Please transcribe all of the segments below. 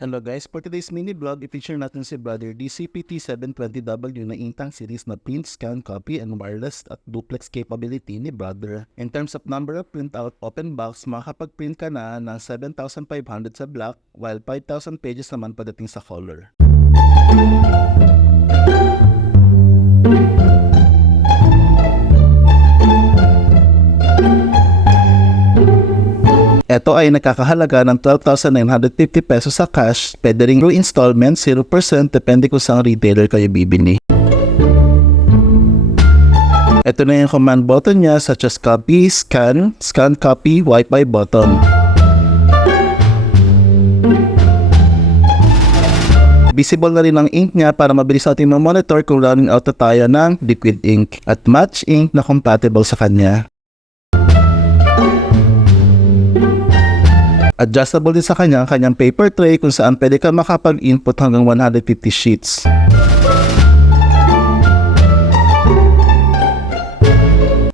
Hello guys, for today's mini vlog, i-feature natin si brother DCP-T720W na intang series na print, scan, copy, and wireless at duplex capability ni brother. In terms of number of printout, open box, makakapag-print ka na ng 7,500 sa black, while 5,000 pages naman pagdating sa color. Ito ay nakakahalaga ng 12,950 pesos sa cash, pwede rin through installment, 0% depende kung saan retailer kayo bibili. Ito na yung command button niya such as copy, scan, scan, copy, wifi button. Visible na rin ang ink niya para mabilis natin ma-monitor kung running out na tayo ng liquid ink at match ink na compatible sa kanya. Adjustable din sa kanyang paper tray kung saan pwede ka makapag-input hanggang 150 sheets.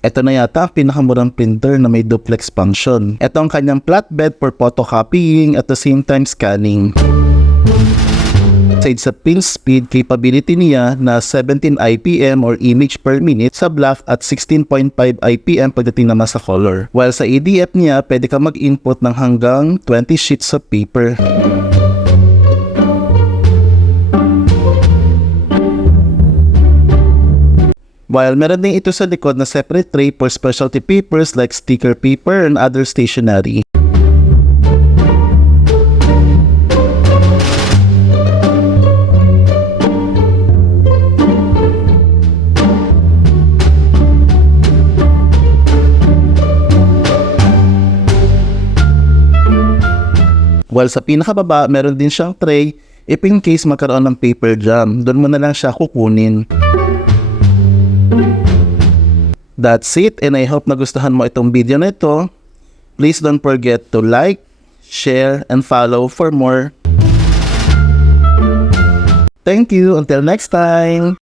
Ito na yata ang pinakamurang printer na may duplex function. Ito ang kanyang flatbed for photocopying at the same time scanning. Sa print speed, capability niya na 17 IPM or image per minute sa black at 16.5 IPM pagdating naman sa color. While sa ADF niya, pwede ka mag-input ng hanggang 20 sheets of paper. While meron din ito sa likod na separate tray for specialty papers like sticker paper and other stationery. While sa pinakababa, meron din siyang tray if in case magkaroon ng paper jam. Doon mo na lang siya kukunin. That's it, and I hope nagustuhan mo itong video na ito. Please don't forget to like, share, and follow for more. Thank you. Until next time.